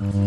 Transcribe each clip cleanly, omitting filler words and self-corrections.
Half our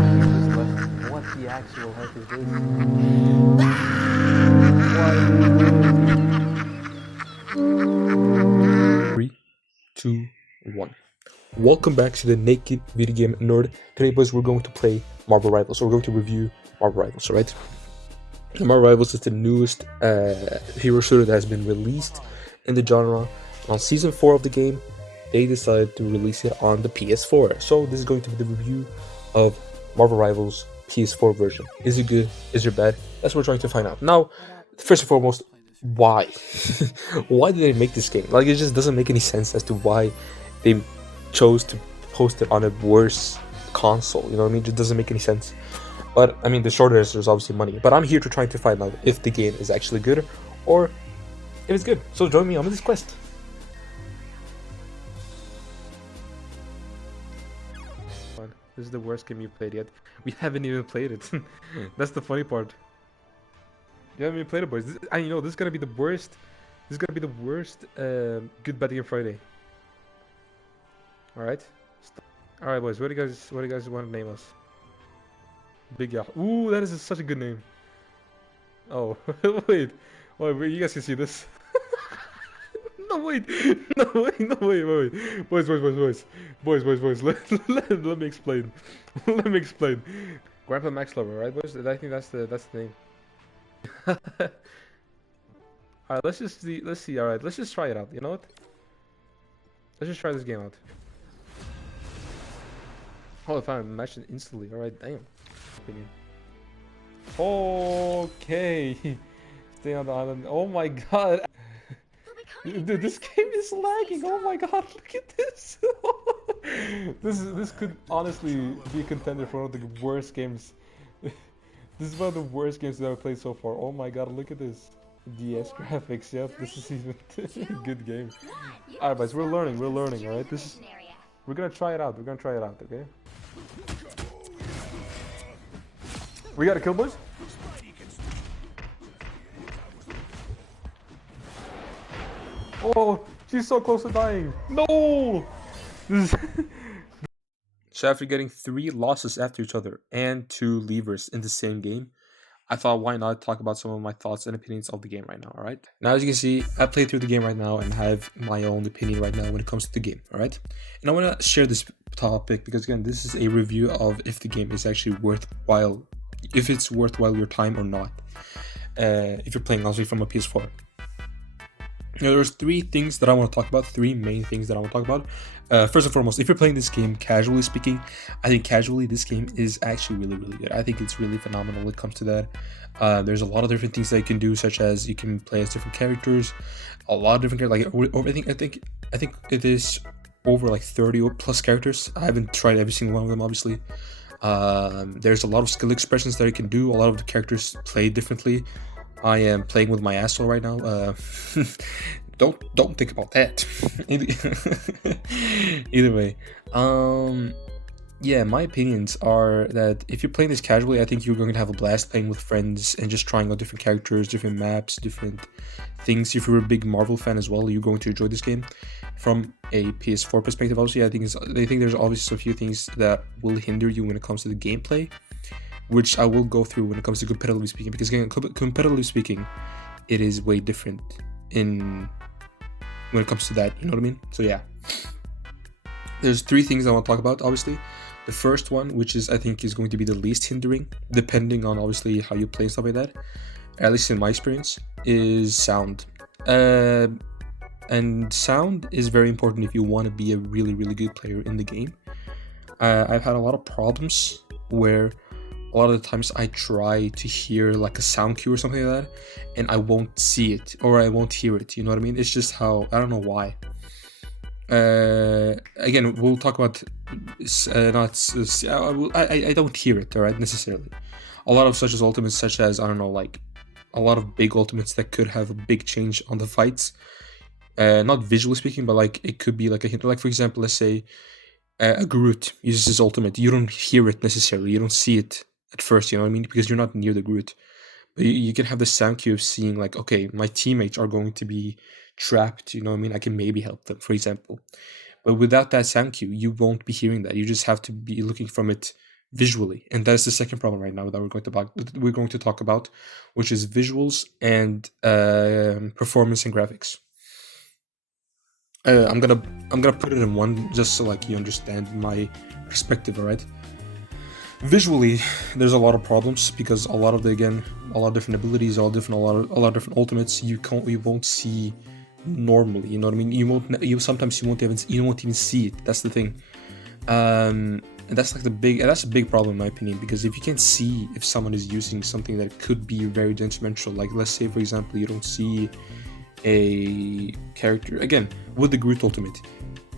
team just left. What the actual heck is this? Three, two, one. Welcome back to the Naked Video Game Nerd. Today, boys, we're going to play Marvel Rivals. So we're going to review Marvel Rivals, right? Marvel Rivals is the newest hero shooter that has been released in the genre. On season 4 of the game, they decided to release it on the PS4. So this is going to be the review of Marvel Rivals PS4 version. Is it good? Is it bad? That's what we're trying to find out. Now, first and foremost, why? Why did they make this game? Like, it just doesn't make any sense as to why they chose to post it on a worse console. You know what I mean? It just doesn't make any sense. But I mean, the short answer is obviously money. But I'm here to try to find out if the game is actually good or if it's good. So join me on this quest. This is the worst game you played yet. We haven't even played it. That's the funny part. You haven't even played it, boys. And you know, this is gonna be the worst. This is gonna be the worst Good Bad Game Friday. All right. All right, boys. What do you guys want to name us? Big Yah. Ooh, that is such a good name. Oh, wait. Wait, you guys can see this. No, wait. No, wait. Boys. Let me explain. Let me explain. Grandpa Max Lover, right, boys? I think that's the name. Alright, let's see. Alright, let's just try it out. You know what? Let's just try this game out. Oh, if I'm matching instantly. Alright, damn. Opinion. Okay. Stay on the island. Oh my god. Dude, this game is lagging. Oh my god, look at this. This could honestly be a contender for one of the worst games. This is one of the worst games that I've played so far. Oh my god, look at this. DS graphics, yep, this is even a good game. Alright, guys, we're learning, alright? We're gonna try it out, okay? We got a kill, boys? Oh, she's so close to dying. No! So after getting 3 losses after each other and 2 levers in the same game, I thought, why not talk about some of my thoughts and opinions of the game right now, alright? Now, as you can see, I played through the game right now and have my own opinion right now when it comes to the game, alright? And I want to share this topic because, again, this is a review of if the game is actually worthwhile, if it's worthwhile your time or not, if you're playing, obviously, from a PS4. Now, there's 3 things that I want to talk about, 3 main things that I want to talk about. First and foremost, if you're playing this game casually speaking, I think casually this game is actually really good. I think it's really phenomenal when it comes to that. There's a lot of different things that you can do, such as you can play as different characters, a lot of different characters. Like I think it is over like 30 or plus characters. I haven't tried every single one of them, obviously. There's a lot of skill expressions that you can do. A lot of the characters play differently. I am playing with my asshole right now. Don't think about that. Either way, yeah, my opinions are that if you're playing this casually, I think you're going to have a blast playing with friends and just trying out different characters, different maps, different things. If you're a big Marvel fan as well, you're going to enjoy this game. From a PS4 perspective, obviously, I think there's obviously a few things that will hinder you when it comes to the gameplay, which I will go through when it comes to competitively speaking, because again, competitively speaking, it is way different when it comes to that, you know what I mean? So yeah, there's 3 things I want to talk about, obviously. The first one, which is I think is going to be the least hindering, depending on obviously how you play and stuff like that, at least in my experience, is sound. And sound is very important if you want to be a really good player in the game. I've had a lot of problems where a lot of the times I try to hear like a sound cue or something like that, and I won't see it or I won't hear it. You know what I mean? It's just how, I don't know why. Again, we'll talk about I don't hear it, all right, necessarily. A lot of such as ultimates, such as, I don't know, like a lot of big ultimates that could have a big change on the fights. Not visually speaking, but like it could be like a hint. Like, for example, let's say Groot uses his ultimate, you don't hear it necessarily. You don't see it at first. You know what I mean? Because you're not near the Groot. But you can have the sound cue of seeing like, okay, my teammates are going to be trapped. You know what I mean? I can maybe help them, for example. But without that sound cue, you won't be hearing that. You just have to be looking from it visually, and that's the second problem right now that we're going to talk about, which is visuals and performance and graphics. Uh, I'm gonna I'm gonna put it in one just so like you understand my perspective. All right. Visually, there's a lot of problems because a lot of a lot of different abilities, a lot of different ultimates you won't see normally. You know what I mean? Sometimes you won't even see it. That's the thing. And that's like that's a big problem in my opinion, because if you can't see if someone is using something that could be very detrimental, like let's say for example you don't see a character again with the Groot ultimate,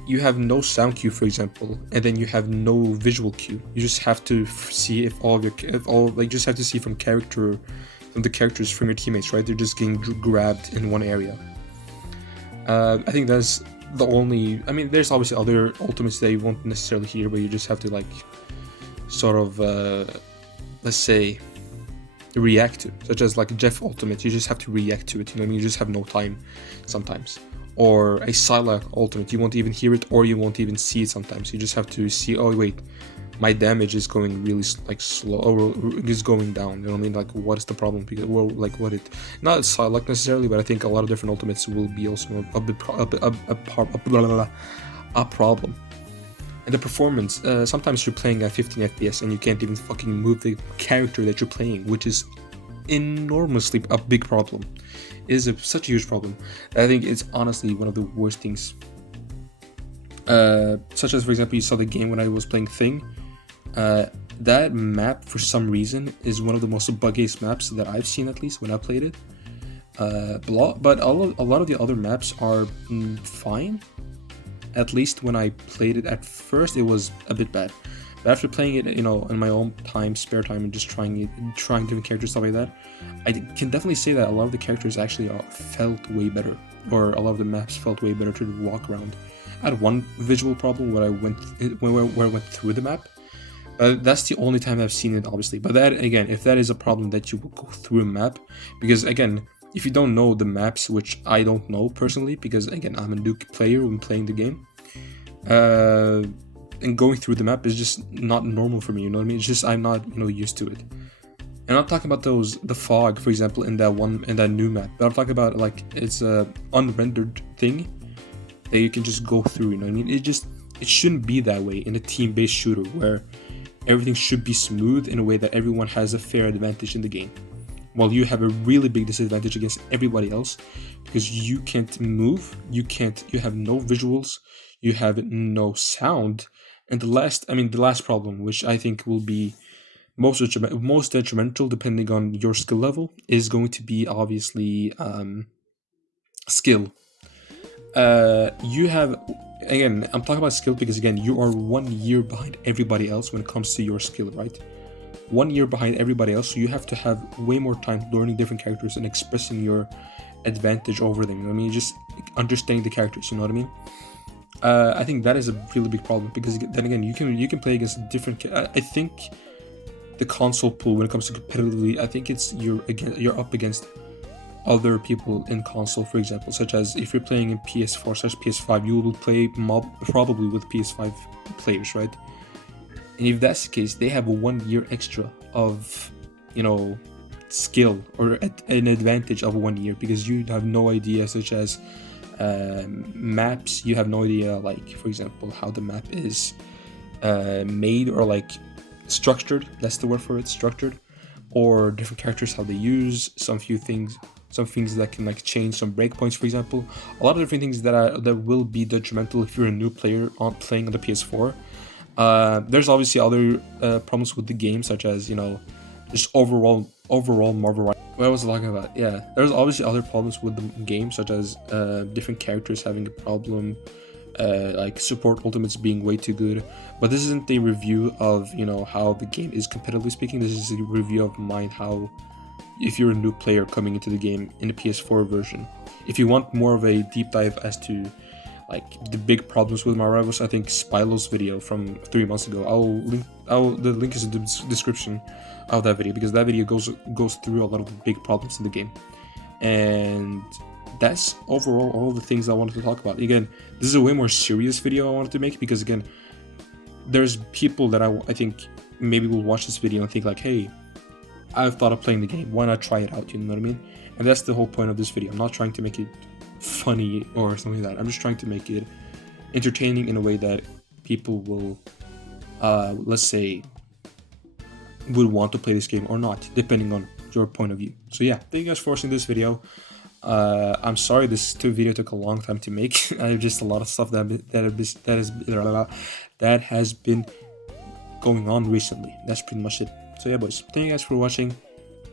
you have no sound cue, for example, and then you have no visual cue. You just have to see if all of your if all like just have to see from the characters from your teammates, right? They're just getting grabbed in one area. I think that's the only. I mean, there's obviously other ultimates that you won't necessarily hear, but you just have to like sort of let's say react to, such as like Jeff ultimate. You just have to react to it. You know what I mean? You just have no time sometimes. Or a Psylocke ultimate, you won't even hear it, or you won't even see it sometimes. You just have to see, oh wait, my damage is going really like slow, or is going down. You know what I mean? Like, what is the problem? Because well, like what it, not Psylocke necessarily, but I think a lot of different ultimates will be also a problem. And the performance, sometimes you're playing at 15 FPS and you can't even fucking move the character that you're playing, which is enormously a big problem. It is such a huge problem. I think it's honestly one of the worst things. Such as, for example, you saw the game when I was playing Thing. That map, for some reason, is one of the most buggiest maps that I've seen, at least when I played it. But a lot of the other maps are fine. At least when I played it at first, it was a bit bad. But after playing it, you know, in my own time, spare time, and just trying different characters, stuff like that, I can definitely say that a lot of the characters actually felt way better, or a lot of the maps felt way better to walk around. I had one visual problem where I went through the map. That's the only time I've seen it, obviously. But that, again, if that is a problem that you will go through a map, because again, if you don't know the maps, which I don't know personally, because again, I'm a new player when playing the game, and going through the map is just not normal for me. You know what I mean? It's just I'm not used to it. And I'm talking about the fog, for example, in that new map. But I'm talking about like it's a unrendered thing that you can just go through. You know what I mean? It shouldn't be that way in a team-based shooter where everything should be smooth in a way that everyone has a fair advantage in the game. While you have a really big disadvantage against everybody else because you can't move, you have no visuals, you have no sound, and the last problem, which I think will be most detrimental depending on your skill level, is going to be obviously skill. You have, again, I'm talking about skill because again, you are 1 year behind everybody else when it comes to your skill, right? 1 year behind everybody else, so you have to have way more time learning different characters and expressing your advantage over them. You know what I mean? Just understanding the characters. You know what I mean? I think that is a really big problem because then again, you can play against different. I think the console pool when it comes to competitively, I think it's you're up against other people in console, for example, such as if you're playing in PS4/PS5, you will play probably with PS5 players, right? And if that's the case, they have a 1 year extra of, skill or an advantage of 1 year because you have no idea, such as maps. You have no idea, like for example, how the map is made or like structured. That's the word for it, structured, or different characters how they use some things that can like change some breakpoints, for example. A lot of different things that will be detrimental if you're a new player playing on the PS4. There's obviously other problems with the game, such as just overall Marvel. What was I talking about? Yeah, there's obviously other problems with the game, such as different characters having a problem, like support ultimates being way too good. But this isn't a review of how the game is competitively speaking. This is a review of mine, how if you're a new player coming into the game in the PS4 version, if you want more of a deep dive as to like the big problems with my rivals, I think Spilos video from 3 months ago. The link is in the description of that video, because that video goes through a lot of the big problems in the game. And that's overall all the things I wanted to talk about. Again, this is a way more serious video I wanted to make, because again, there's people that I think maybe will watch this video and think like, hey, I've thought of playing the game, why not try it out, you know what I mean? And that's the whole point of this video. I'm not trying to make it funny or something like that. I'm just trying to make it entertaining in a way that people will, let's say, would want to play this game or not, depending on your point of view. So yeah, thank you guys for watching this video. I'm sorry this video took a long time to make. I have just a lot of stuff that has been going on recently. That's pretty much it. So yeah, boys, thank you guys for watching.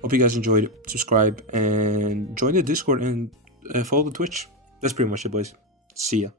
Hope you guys enjoyed. Subscribe and join the Discord and follow the Twitch. That's pretty much it, boys. See ya.